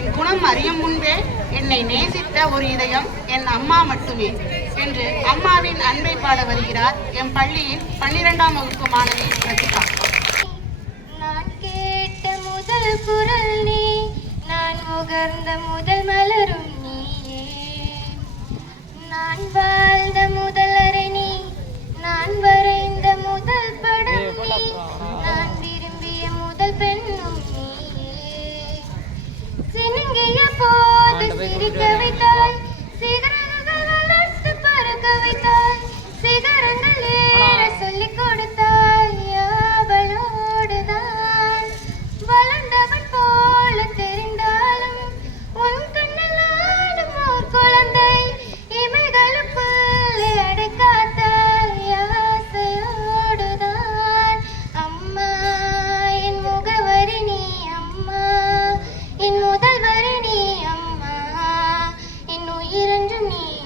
என் குணம் அறியும் முன்பே என்னை நேசித்த ஒரு இதயம் என் அம்மா மட்டுமே என்று அம்மாவின் அன்பை பாட வருகிறார் என் பள்ளியின் பன்னிரெண்டாம் வகுப்பு மாணவி ரசிகா நான் கேட்ட முதல் குரல் நீ நான் முகர்ந்த முதல் மலரும் நீயே. நான்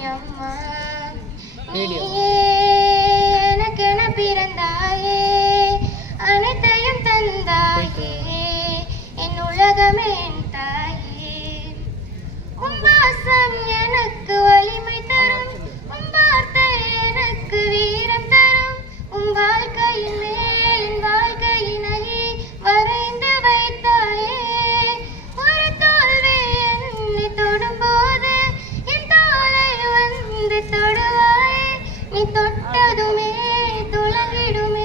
உயிரென்றும் நீ அம்மா நீயே mi torta dulce.